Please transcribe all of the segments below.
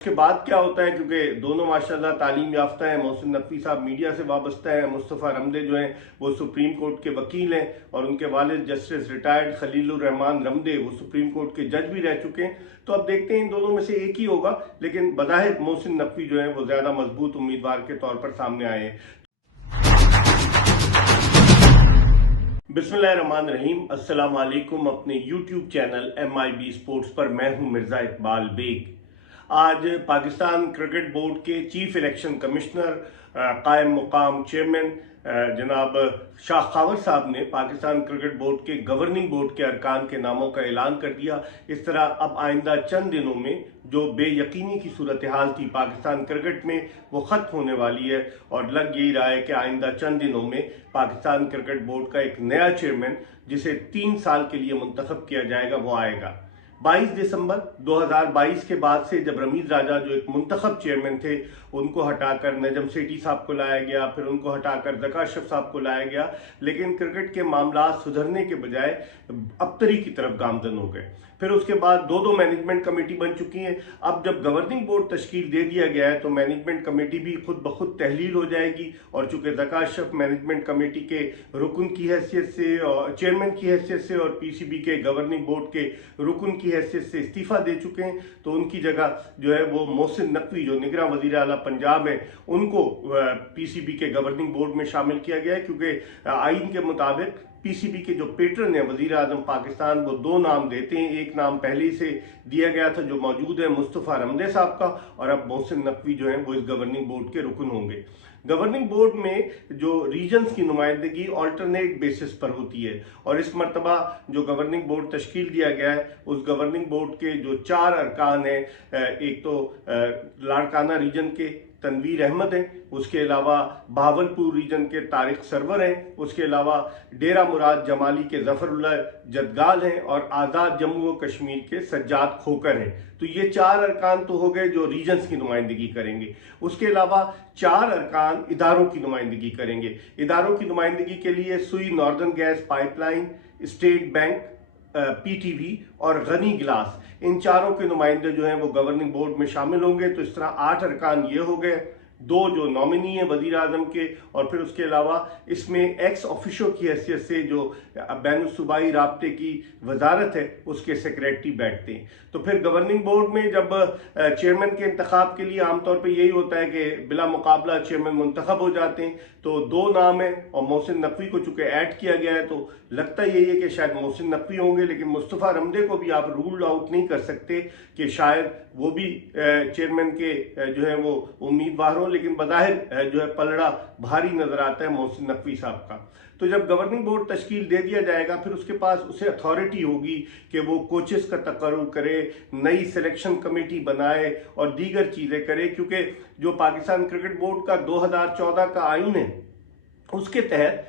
उसके बाद क्या होता है, क्योंकि दोनों माशाल्लाह तालीम याफ्ता हैं। मोहसिन नकवी साहब मीडिया से वाबस्ता हैं, मुस्तफ़ा रमदे जो हैं वो सुप्रीम कोर्ट के वकील हैं, और उनके वालिद जस्टिस रिटायर्ड खलीलुर रहमान रमदे वो सुप्रीम कोर्ट के जज भी रह चुके हैं। तो अब देखते हैं इन दोनों में से एक ही होगा, लेकिन बज़ाहिर मोहसिन नकवी जो है वो ज़्यादा मजबूत उम्मीदवार के तौर पर सामने आए हैं। बिस्मिल्लाहिर्रहमानिर्रहीम, अस्सलाम वालेकुम। अपने यूट्यूब चैनल MIB स्पोर्ट्स पर मैं हूं मिर्ज़ा इकबाल बेग। आज पाकिस्तान क्रिकेट बोर्ड के चीफ इलेक्शन कमिश्नर कायम मुकाम चेयरमैन जनाब शाह खावर साहब ने पाकिस्तान क्रिकेट बोर्ड के गवर्निंग बोर्ड के अरकान के नामों का ऐलान कर दिया। इस तरह अब आइंदा चंद दिनों में जो बेयकीनी की सूरत हाल थी पाकिस्तान क्रिकेट में वो ख़त्म होने वाली है, और लग यही रहा है कि आइंदा चंद दिनों में पाकिस्तान क्रिकेट बोर्ड का एक नया चेयरमैन जिसे 3 साल के लिए मुंतखब किया जाएगा वो आएगा। 22 दिसंबर 2022 के बाद से जब रमीज राजा जो एक मुंतखब चेयरमैन थे उनको हटाकर नजम सेठी साहब को लाया गया, फिर उनको हटाकर ज़का अशरफ साहब को लाया गया, लेकिन क्रिकेट के मामला सुधरने के बजाय अबतरी की तरफ गामजन हो गए। फिर उसके बाद दो मैनेजमेंट कमेटी बन चुकी हैं। अब जब गवर्निंग बोर्ड तश्कील दे दिया गया है तो मैनेजमेंट कमेटी भी खुद ब खुद तहलील हो जाएगी, और चूंकि ज़का अशरफ मैनेजमेंट कमेटी के रुकन की हैसियत से और चेयरमैन की हैसियत से और PCB के गवर्निंग बोर्ड के रुकन की हैसियत से इस्तीफा दे चुके हैं, तो उनकी जगह जो है वो मोहसिन नकवी जो निगरां वज़ीर आला पंजाब है उनको PCB के गवर्निंग बोर्ड में शामिल किया गया है, क्योंकि आइन के मुताबिक PCB के जो पेट्रन है वज़ीर आज़म पाकिस्तान वो 2 नाम देते हैं। एक नाम पहले से दिया गया था जो मौजूद है मुस्तफ़ा रमदे साहब का, और अब मोहसिन नकवी जो है वो इस गवर्निंग बोर्ड के रुकन होंगे। गवर्निंग बोर्ड में जो रीजन्स की नुमाइंदगी अल्टरनेट बेसिस पर होती है, और इस मरतबा जो गवर्निंग बोर्ड तश्कील दिया गया है उस गवर्निंग बोर्ड के जो 4 अरकान हैं, एक तो लाड़काना रीजन के तनवीर अहमद हैं, उसके अलावा बहावलपुर रीजन के तारिक सरवर हैं, उसके अलावा डेरा मुराद जमाली के जफरुल्लाह जदगाल हैं, और आज़ाद जम्मू व कश्मीर के सज्जाद खोकर हैं। तो ये 4 अरकान तो हो गए जो रीजन्स की नुमाइंदगी करेंगे। उसके अलावा 4 अरकान इदारों की नुमाइंदगी करेंगे। इदारों की नुमाइंदगी के लिए सुई northern gas pipeline, state bank, PTV और गनी ग्लास, इन चारों के नुमाइंदे जो हैं वो गवर्निंग बोर्ड में शामिल होंगे। तो इस तरह 8 अरकान ये हो गए, 2 जो नॉमिनी है वजीर आजम के, और फिर उसके अलावा इसमें एक्स ऑफिशो की हैसियत से जो बैन सूबाई राब्ते की वजारत है उसके सेक्रेटरी बैठते हैं। तो फिर गवर्निंग बोर्ड में जब चेयरमैन के इंतखाब के लिए आमतौर पर यही होता है कि बिला मुकाबला चेयरमैन मुंतखब हो जाते हैं, तो 2 नाम है, और मोहसिन नकवी को चूंकि ऐड किया गया है तो लगता यही है कि शायद मोहसिन नकवी होंगे, लेकिन मुस्तफ़ा रमदे को भी आप रूल आउट नहीं कर सकते कि शायद वो भी चेयरमैन के जो है वो उम्मीदवार हों, लेकिन बज़ाहिर जो है पलड़ा भारी नजर आता है मोहसिन नकवी साहब का। तो जब गवर्निंग बोर्ड तश्कील दे दिया जाएगा फिर उसके पास उसे अथॉरिटी होगी कि वो कोचेस का तकर्रुर करे, नई सिलेक्शन कमेटी बनाए और दीगर चीज़ें करे, क्योंकि जो पाकिस्तान क्रिकेट बोर्ड का 2014 का आइन है उसके तहत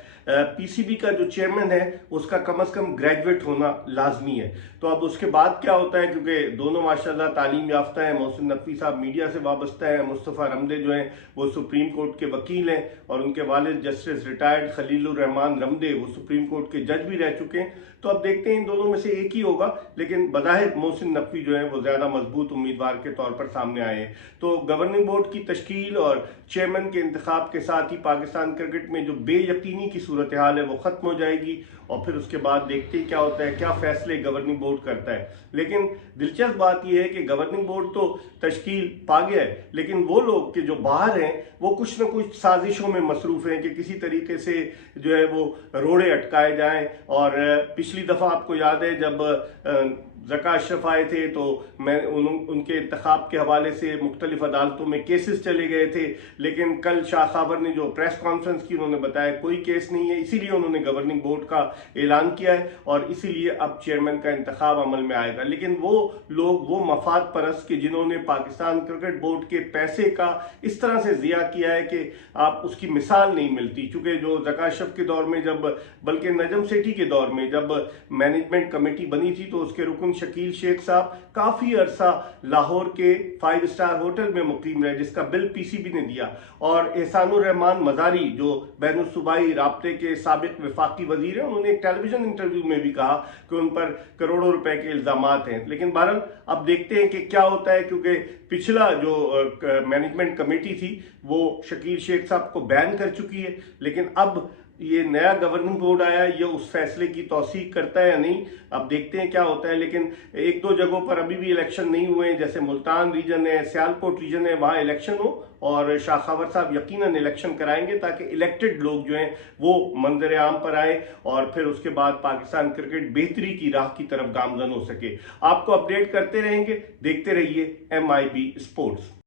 PCB का जो चेयरमैन है उसका कम से कम ग्रेजुएट होना लाजमी है। तो अब उसके बाद क्या होता है, क्योंकि दोनों माशाल्लाह तालीम याफ्ता हैं, मोहसिन नकवी साहब मीडिया से वाबस्ता हैं, मुस्तफ़ा रमदे जो हैं वो सुप्रीम कोर्ट के वकील हैं, और उनके वालिद जस्टिस रिटायर्ड खलीलुर रहमान रमदे वो सुप्रीम कोर्ट के जज भी रह चुके हैं। तो अब देखते हैं इन दोनों में से एक ही होगा, लेकिन बज़ाहिर मोहसिन नकवी जो है वो ज़्यादा मजबूत उम्मीदवार के तौर पर सामने आए हैं। तो गवर्निंग बोर्ड की तश्कील और चेयरमैन के इंतखाब के साथ ही पाकिस्तान क्रिकेट में जो बेयकीनी की सूरत हाल है वो खत्म हो जाएगी, और फिर उसके बाद देखते हैं क्या होता है, क्या फैसले गवर्निंग बोर्ड करता है। लेकिन दिलचस्प बात यह है कि गवर्निंग बोर्ड तो तश्कील पा गया है, लेकिन वो लोग के जो बाहर हैं वो कुछ न कुछ साजिशों में मसरूफ हैं कि किसी तरीके से जो है वो रोड़े अटकाए जाएं। और पिछली दफ़ा आपको याद है जब ज़का अशरफ आए थे तो उनके इंतखाब के हवाले से मुख्तलिफ अदालतों में केसेस चले गए थे, लेकिन कल शाह खावर ने जो प्रेस कॉन्फ्रेंस की उन्होंने बताया कोई केस नहीं है, इसीलिए उन्होंने गवर्निंग बोर्ड का ऐलान किया है, और इसीलिए अब चेयरमैन का इंतखाब अमल में आएगा। लेकिन वो लोग, वो मफाद परस्त के जिन्होंने पाकिस्तान क्रिकेट बोर्ड के पैसे का इस तरह से ज़िया किया है कि आप उसकी मिसाल नहीं मिलती, चूँकि जो ज़का अशरफ के दौर में जब, बल्कि नजम सेठी के दौर में जब मैनेजमेंट कमेटी बनी थी तो उसके रुकन लेकिन शकील शेख साहब काफ़ी अरसा लाहौर के 5 स्टार होटल में मुकीम रहे, जिसका बिल पीसीबी ने दिया। और एहसानुर रहमान मजारी जो बैनुल सूबाई राब्ते के साबिक वफाकी वजीर हैं, उन्होंने एक टेलीविजन इंटरव्यू में भी कहा कि उन पर करोड़ों रुपए के इल्जामात हैं। लेकिन बहरहाल अब देखते हैं कि क्या होता है, क्योंकि पिछला जो मैनेजमेंट कमेटी थी वो शकील शेख साहब को बैन कर चुकी है, लेकिन अब ये नया गवर्निंग बोर्ड आया, ये उस फैसले की तौसीक करता है या नहीं, अब देखते हैं क्या होता है। लेकिन एक दो जगहों पर अभी भी इलेक्शन नहीं हुए हैं, जैसे मुल्तान रीजन है, सियालकोट रीजन है, वहाँ इलेक्शन हो और शाखावर साहब यकीनन इलेक्शन कराएंगे ताकि इलेक्टेड लोग जो हैं वो मंजर आम पर आए और फिर उसके बाद पाकिस्तान क्रिकेट बेहतरी की राह की तरफ गामजन हो सके। आपको अपडेट करते रहेंगे, देखते रहिए MIB स्पोर्ट्स।